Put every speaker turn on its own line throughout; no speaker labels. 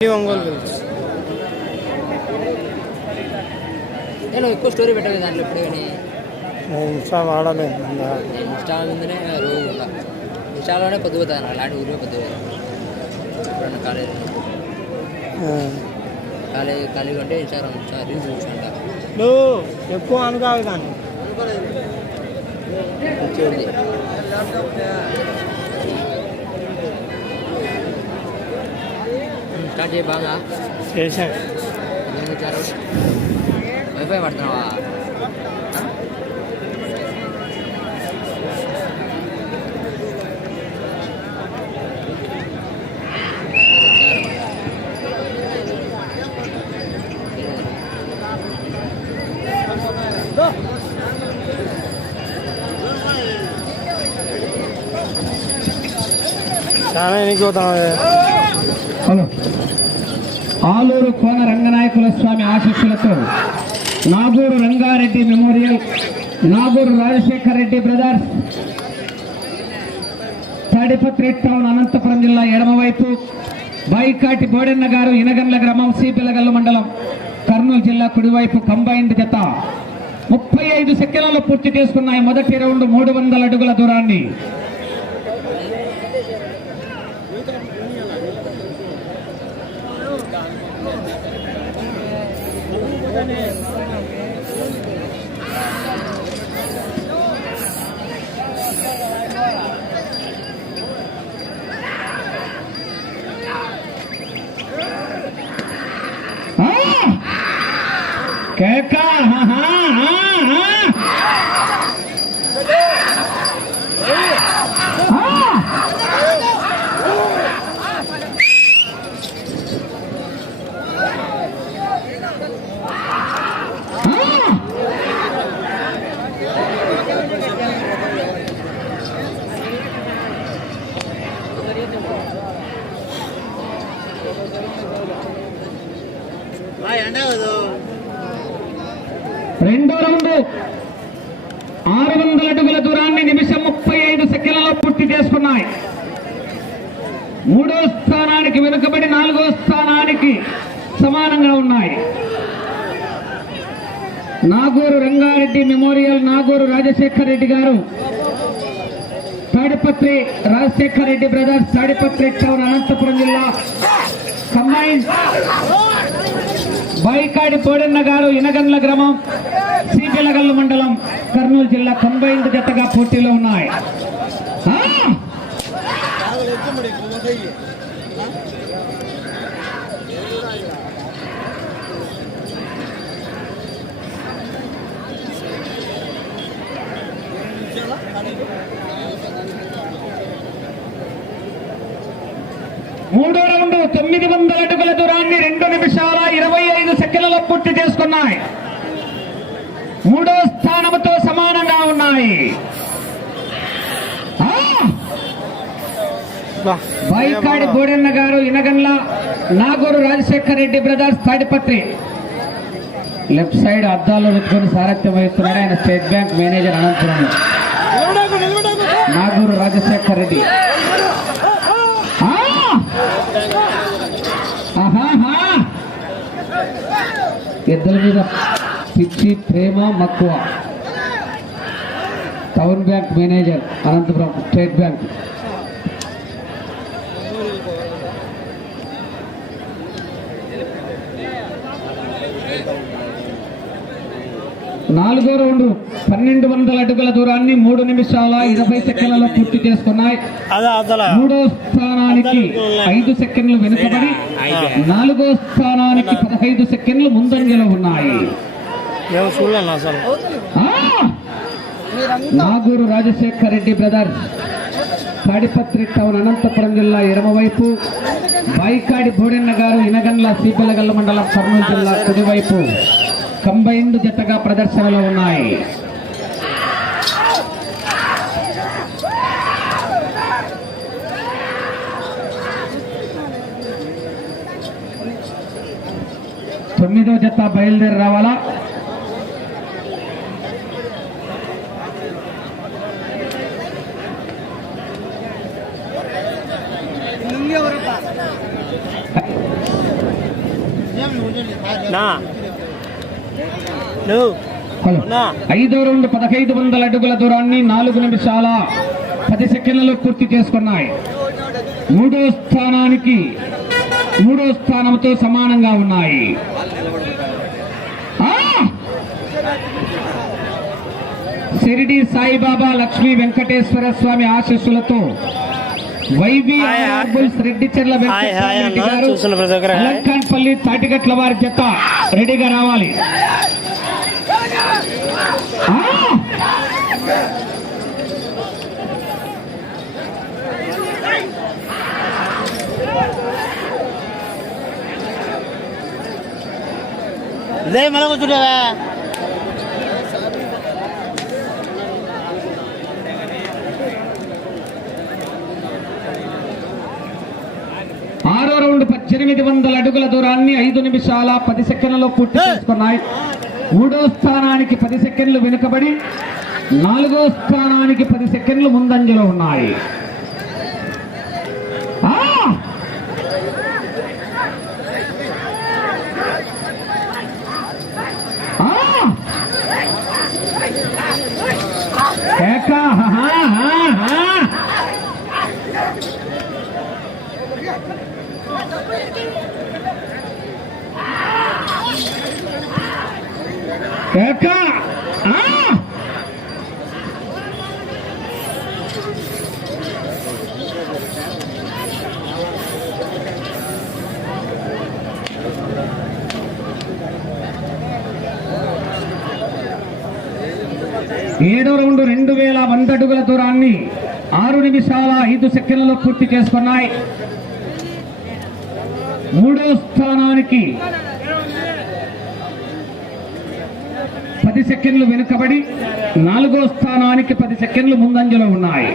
ఒంగోలు
నేను ఎక్కువ స్టోరీ పెట్టలేదు దాంట్లో ఇప్పుడు కానీ?
ఇన్స్టా.
నేను ఇన్స్టా మీదనే రోజు ఉంటా ఇన్స్టాలోనే పొద్దుపోతాను అలాంటి ఊరిలో పొద్దుపోతాను ఎప్పుడన్నా కాలేజ్. కాలేజ్ ఖాళీగా ఉంటే ఇన్స్టాగ్రామ్ ఇన్స్టా రీల్స్ చూసుకుంటా
నువ్వు ఎక్కువ అనుకోవాలి కానీ
చూడండి స్టార్ట్ చేయి బాగా
చేశాను
ఏం వచ్చారు వైఫై పడుతున్నావా
చాలా ఎనికి పోతాను
హలో ఆలూరు కోన రంగనాయకుల స్వామి ఆశీస్సులతో Naguru Rangareddy memorial Naguru Rajasekhar Reddy brothers Tadipatri town Anantapur జిల్లా ఎడమవైపు బైకాటి బోడెన్న గారు ఇనగండ్ల గ్రామం సిపిలగల్లు మండలం కర్నూలు జిల్లా కుడివైపు కంబైన్డ్ జత. ముప్పై ఐదు సెకండ్లలో పూర్తి చేసుకున్నాయి. మొదటి రౌండ్ మూడు వందల అడుగుల దూరాన్ని. కేక ఆహా, ఆహా. ఆ! ఆ! రెండో రౌండ్ ఆరు వందల అడుగుల దూరాన్ని నిమిషం ముప్పై ఐదు సెకండ్లలో ఉన్నాయి మూడో స్థానానికి వెనుకబడి నాలుగో స్థానానికి సమానంగా ఉన్నాయి. నాగూరు రంగారెడ్డి మెమోరియల్ నాగూరు రాజశేఖర్ రెడ్డి గారు. తాడిపత్రి రాజశేఖర్ రెడ్డి బ్రదర్స్ తాడిపత్రి టౌన్ అనంతపురం జిల్లా. కంబైన్. బైకాడి పోడన్న గారు ఇనగండ్ల గ్రామం సీపిలగల్లు మండలం కర్నూలు జిల్లా కంబైన్డ్ జతగా పోటీలో ఉన్నాయి ఆ! మూడో రౌండ్ తొమ్మిది వందల అడుగుల దూరాన్ని రెండు నిమిషాల ఇరవై ఐదు సెకండ్లలో పూర్తి చేసుకున్నాయి. మూడో స్థానముతో సమానంగా ఉన్నాయి! బైకాడి బోడెన్న గారు Inagandla Naguru Rajasekhar Reddy brothers Tadipatri. Left side అద్దాలు పెట్టుకొని సారథ్యం వహిస్తున్నాడు ఆయన state bank manager Anantapur. Naguru Rajasekhar Reddy ఆ! ఆహాహా! ఇద్దరి మీద పిచ్చి ప్రేమ మక్కువ. Town bank manager Anantapur state bank. నాలుగో రౌండ్. పన్నెండు వందల అడుగుల దూరాన్ని మూడు నిమిషాల ఇరవై సెకండ్లలో పూర్తి చేసుకున్నాయి. మూడో స్థానానికి ఐదు సెకండ్లు వెనుకబడి నాలుగో స్థానానికి పదహైదు సెకండ్లు ముందంజలో ఉన్నాయి! నాగూరు రాజశేఖర్ రెడ్డి బ్రదర్ తాడిపత్రి టౌన్ అనంతపురం జిల్లా ఎడమవైపు బాయికాడి బోడెన్న గారు ఇనగండ్ల సీపలగల్ల మండలం కర్నూలు జిల్లా కుడివైపు. కంబైన్డ్ జతగా ప్రదర్శనలో ఉన్నాయి. తొమ్మిదో జత బయలుదేరి రావాలా? ఐదో రౌండ్ పదహైదు వందల అడుగుల దూరాన్ని నాలుగు నిమిషాల పది సెకండ్లలో పూర్తి చేసుకున్నాయి. మూడో స్థానానికి మూడో స్థానంతో సమానంగా ఉన్నాయి ఆ! షిరిడి సాయిబాబా లక్ష్మీ వెంకటేశ్వర స్వామి ఆశీస్సులతో వైవి
హాయ్, హాయ్.
ఆర్బుల్స్ రెడ్డి చెర్ల
హాయ్ హాయ్
వెంకటరెడ్డి
అన్న
గారు
చూస్తున్న ప్రతి ఒక్కరు హాయ్.
అలంకాన్పల్లి తాటిగట్ల వారి జత రెడీగా రావాలి!
ఇదే మళ్ళీ కూర్చుంటావా
ఆరో రౌండ్ పద్దెనిమిది వందల అడుగుల దూరాన్ని ఐదు నిమిషాల పది సెకండ్లలో పూర్తి చేసుకున్నాయి. మూడో స్థానానికి పది సెకండ్లు వెనుకబడి నాలుగో స్థానానికి పది సెకండ్లు ముందంజలో ఉన్నాయి. ఆ! ఆ! కేక, హా, హా, హా. కేక ఆ! ఏడో రౌండ్ రెండు వేల వంద అడుగుల దూరాన్ని ఆరు నిమిషాల ఐదు సెకండ్లలో పూర్తి చేసుకున్నాయి. మూడో స్థానానికి పది సెకండ్లు వెనుకబడి నాలుగో స్థానానికి పది సెకండ్లు ముందంజలో ఉన్నాయి.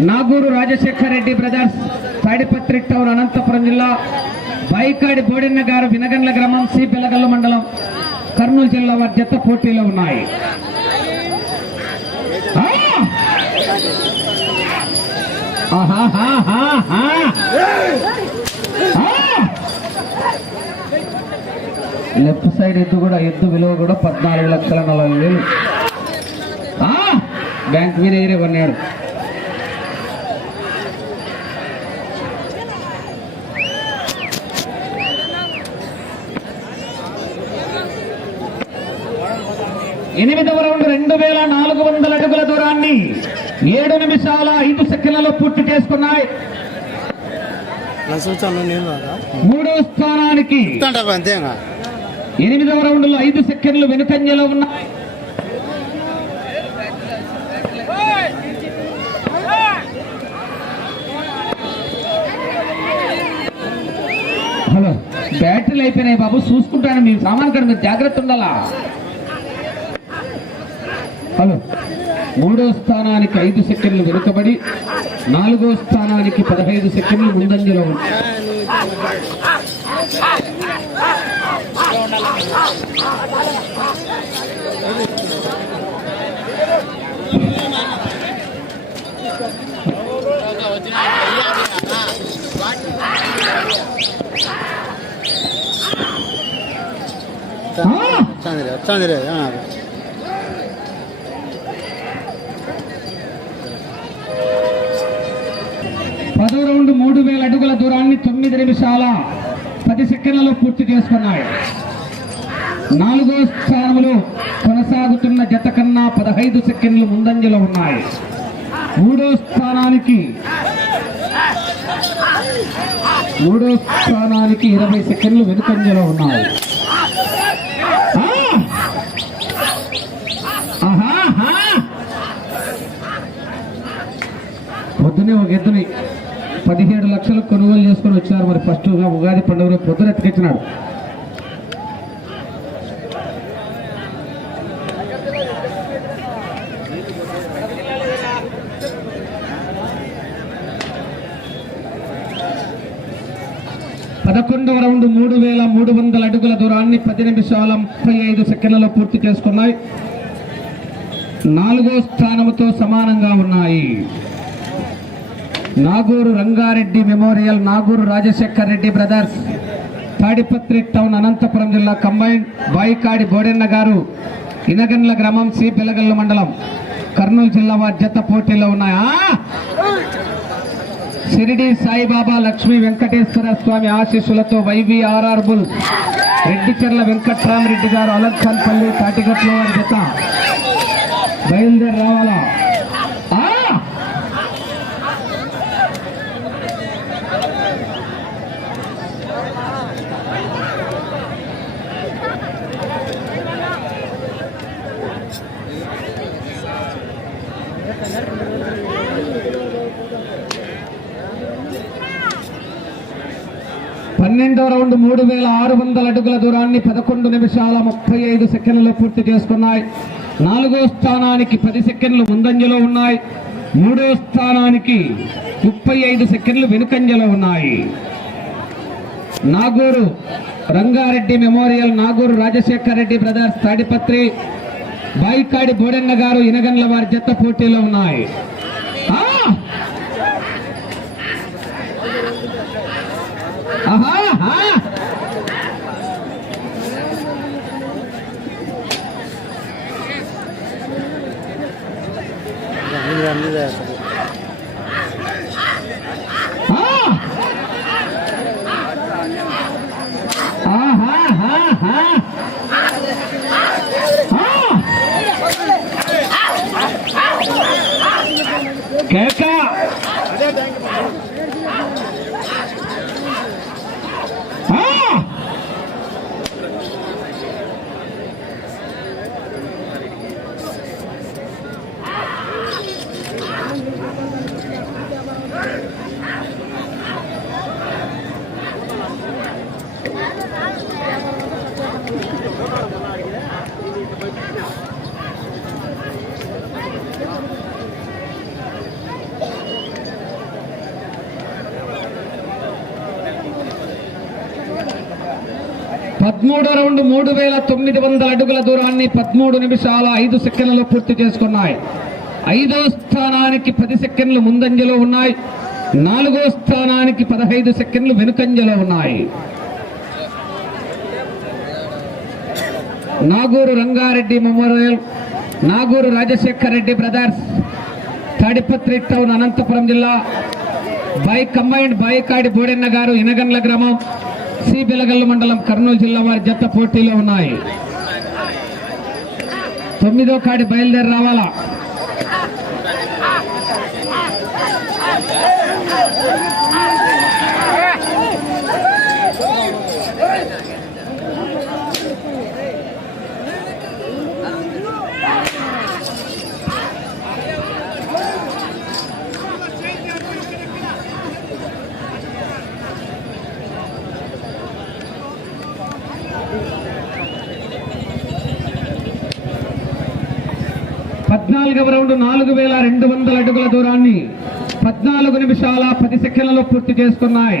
నాగూరు రాజశేఖర్ రెడ్డి బ్రదర్స్ తాడిపత్రి టౌన్ అనంతపురం జిల్లా బైకాడి బోడెన్న గారు వినగండ్ల గ్రామం సి పిల్లగల్ల మండలం కర్నూలు జిల్లా వారి జత పోటీలో ఉన్నాయి. ఆ! లెఫ్ట్ సైడ్ ఎద్దు కూడా ఎద్దు విలువ కూడా పద్నాలుగు లక్షల నలభై వేలు. ఆ! బ్యాంక్ మీద ఎగిరే కొన్నాడు. ఎనిమిదవ రౌండ్ రెండు వేల నాలుగు వందల అడుగుల దూరాన్ని ఏడు నిమిషాల ఐదు సెకండ్లలో పూర్తి చేసుకున్నాయి. మూడో స్థానానికి
అంతేగా
ఎనిమిదవ రౌండ్లో ఐదు సెకండ్లు వెనుకంజలో ఉన్నాయి హలో బ్యాటరీలు అయిపోయినాయి బాబు చూసుకుంటాను. మీ సామాన్ కాడ మీరు జాగ్రత్త ఉండాలా? హలో మూడో స్థానానికి ఐదు సెకండ్లు వెనుకబడి నాలుగో స్థానానికి పదహైదు సెకండ్లు ముందంజలో ఉన్నాయి ఆ!
చంద్రే
పదో రౌండ్ మూడు వేల అడుగుల దూరాన్ని తొమ్మిది నిమిషాల పది సెకండ్లలో పూర్తి చేసుకున్నాయి. నాలుగో స్థానంలో కొనసాగుతున్న జత కన్నా పదహైదు సెకండ్లు ముందంజలో ఉన్నాయి. మూడో స్థానానికి మూడో స్థానానికి ఇరవై సెకండ్లు వెనుకంజలో ఉన్నాయి. పొద్దునే ఒక ఎద్దుని పదిహేడు లక్షలు కొనుగోలు చేసుకొని వచ్చారు. మరి ఫస్ట్ ఉగాది పండుగ పొద్దున ఎత్తికెచ్చినాడు పదకొండవ రౌండ్ మూడు వేల మూడు వందల అడుగుల దూరాన్ని పది నిమిషాల ముప్పై ఐదు సెకండ్లలో పూర్తి చేసుకున్నాయి. నాలుగో స్థానముతో సమానంగా ఉన్నాయి. Naguru Rangareddy memorial Naguru Rajasekhar Reddy brothers Tadipatri town Anantapur జిల్లా కంబైన్ బాయికాడి బోడెన్న గారు ఇనగండ్ల గ్రామం సి పిలగల్లు మండలం కర్నూలు జిల్లా వారి పోటీలో ఉన్నాయా. షిరిడి సాయిబాబా లక్ష్మీ వెంకటేశ్వర స్వామి ఆశీస్సులతో వైవిఆర్ఆర్ బుల్ రెడ్డిచెర్ల వెంకట్రామరెడ్డి గారు అలంఖాన్పల్లి తాటిగట్లో వారి జత బయలుదేరి రావాలా ఆ! పన్నెండో రౌండ్ మూడు వేల ఆరు వందల అడుగుల దూరాన్ని పదకొండు నిమిషాల ముప్పై ఐదు సెకండ్లు పూర్తి చేసుకున్నాయి. నాలుగో స్థానానికి పది సెకండ్లు ముందంజలో ఉన్నాయి. మూడో స్థానానికి ముప్పై ఐదు సెకండ్లు వెనుకంజలో ఉన్నాయి. నాగూరు రంగారెడ్డి మెమోరియల్ నాగూరు రాజశేఖర్ రెడ్డి బ్రదర్స్ తాడిపత్రి బాయికాడి బోడెన్న గారు ఇనగండ్ల వారి జత పోటీలో ఉన్నాయి. ఆహా ఆహా.
అన్ని అన్ని
ఆ! ఆహా ఆహా. ఆ! కేక ఆ! పదమూడు రౌండ్ మూడు వేల తొమ్మిది వందల అడుగుల దూరాన్ని పదమూడు నిమిషాల ఐదు సెకండ్లలో పూర్తి చేసుకున్నాయి. ఐదో స్థానానికి పది సెకండ్లు ముందంజలో ఉన్నాయి. నాలుగో స్థానానికి పదహైదు సెకండ్లు వెనుకంజలో ఉన్నాయి. Naguru Rangareddy memorial Naguru Rajasekhar Reddy brothers Tadipatri town Anantapur జిల్లా బై కంబైన్డ్ బైకాడి బోడెన్న గారు ఇనగండ్ల గ్రామం సి బిలగల్లు మండలం కర్నూలు జిల్లా వారి జత పోటీలో ఉన్నాయి. తొమ్మిదో కాడి బయలుదేరి రావాలా? పద్నాలుగవ రౌండ్ నాలుగు వేల రెండు వందల అడుగుల దూరాన్ని పద్నాలుగు నిమిషాల పది సెకండ్లలో పూర్తి చేసుకున్నాయి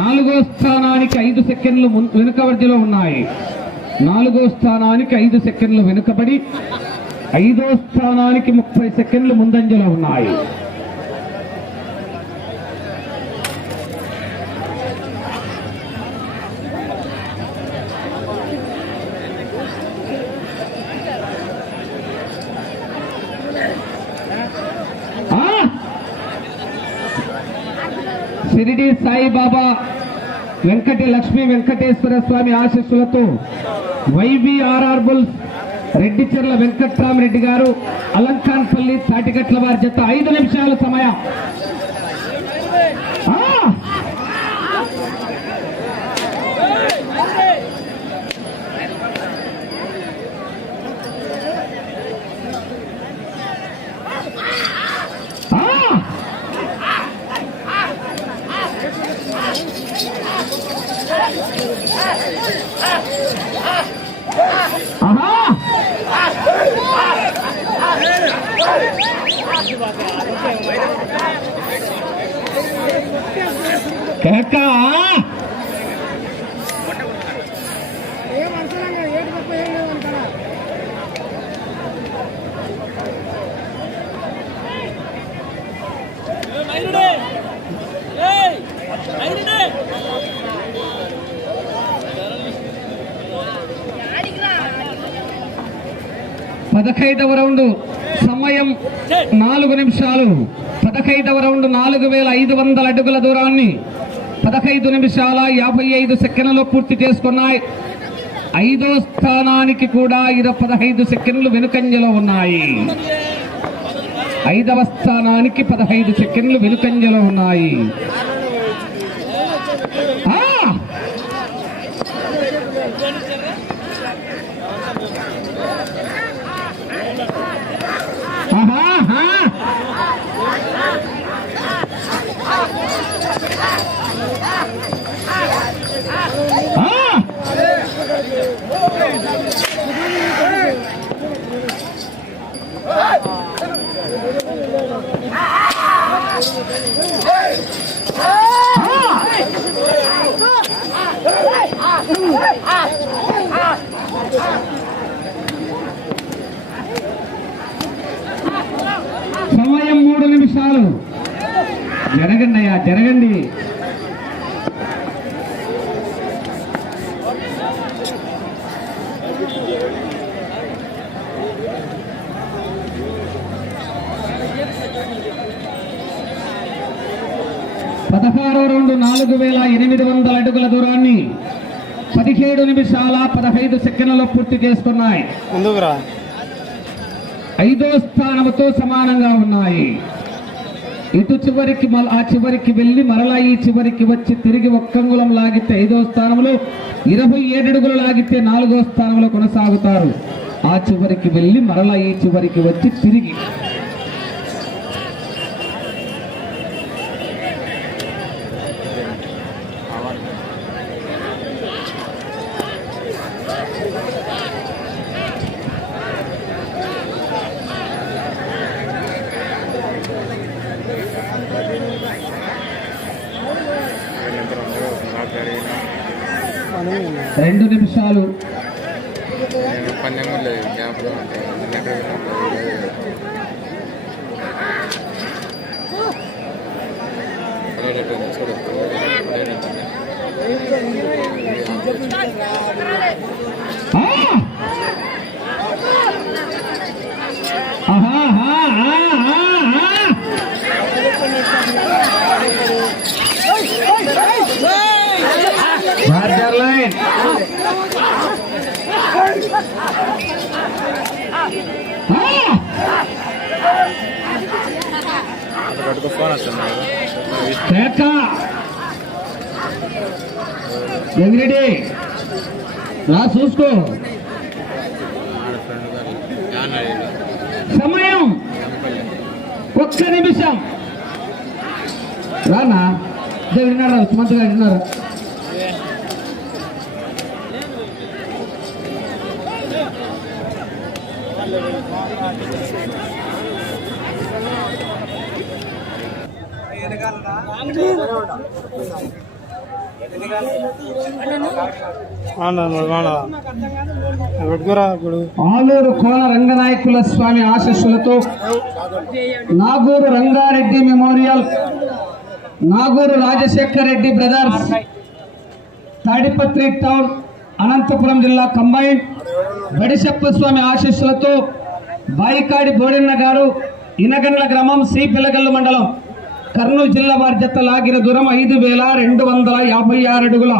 నాలుగో స్థానానికి ఐదు సెకండ్లు వెనుకబడిలో ఉన్నాయి. నాలుగో స్థానానికి ఐదు సెకండ్లు వెనుకబడి ఐదో స్థానానికి ముప్పై సెకండ్లు ముందంజలో ఉన్నాయి. షిరిడి సాయిబాబా వెంకటి లక్ష్మీ వెంకటేశ్వర స్వామి ఆశీస్సులతో వైబిఆర్ఆర్ బుల్స్ రెడ్డిచెర్ల వెంకట్రామరెడ్డి గారు అలంకాన్పల్లి తాటిగట్ల వారి జత ఐదు నిమిషాల సమయం ఆ! ఆ! ఆహా కేక పదహైదవ రౌండ్. సమయం నాలుగు నిమిషాలు. పదహైదవ రౌండ్ నాలుగు వేల ఐదు వందల అడుగుల దూరాన్ని పదహైదు నిమిషాల యాభై ఐదు సెకండ్లు పూర్తి చేసుకున్నాయి. ఐదో స్థానానికి కూడా ఇరవై పదహైదు సెకండ్లు వెనుకంజలో ఉన్నాయి. ఐదవ స్థానానికి పదహైదు సెకండ్లు వెనుకంజలో ఉన్నాయి ఆ! ఆహా, ఆహా. ఆ! సమయం మూడు నిమిషాలు జరగండి అయ్యా జరగండి. పదహారో రెండు నాలుగు వేల ఎనిమిది వందల అడుగుల దూరాన్ని పదిహేడు నిమిషాల పదహైదు సెకండ్లలో పూర్తి చేసుకున్నాయి. ఐదో స్థానముతో సమానంగా ఉన్నాయి. ఇటు చివరికి ఆ చివరికి వెళ్ళి మరలా ఈ చివరికి వచ్చి తిరిగి ఒక్కంగులం లాగితే ఐదో స్థానంలో ఇరవై ఏడడుగులు లాగితే నాలుగో స్థానంలో కొనసాగుతారు. ఆ చివరికి వెళ్ళి మరలా ఈ చివరికి వచ్చి తిరిగి
అని
రెండు నిమిషాలు
పందెం లేదు జ్ఞాపకం అంటే పడేటట్టు చూడు పడేటట్టు
ఆ! ఆహా, ఆహా, ఆహా, ఆహా. Border line. రా చూసుకో. సమయం. ఒక్క నిమిషం. రానా? ఇదే విన్నారా? సుమంత్ గారు విన్నారా
పెట్టుకురా ఇప్పుడు
ఆలూరు కోన రంగనాయకుల స్వామి ఆశీస్సులతో Naguru Rangareddy memorial Naguru Rajasekhar Reddy brothers Tadipatri town Anantapuram జిల్లా కంబైన్ బడిశెప్ప స్వామి ఆశీస్సులతో బాయికాడి బోడెన్న గారు ఇనగండ్ల గ్రామం సి పిల్లగల్లు మండలం. కర్నూలు జిల్లా వారి జత లాగిన దూరం ఐదు వేల రెండు వందల యాభై ఆరు అడుగుల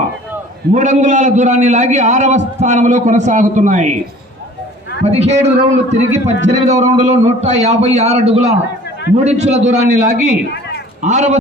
మూడంగుళాల దూరాన్ని లాగి ఆరవ స్థానంలో కొనసాగుతున్నాయి. పదిహేడు రౌండ్లు తిరిగి పద్దెనిమిదవ రౌండ్లో నూట యాభై ఆరు అడుగుల మూడించుల దూరాన్ని లాగి ఆరవ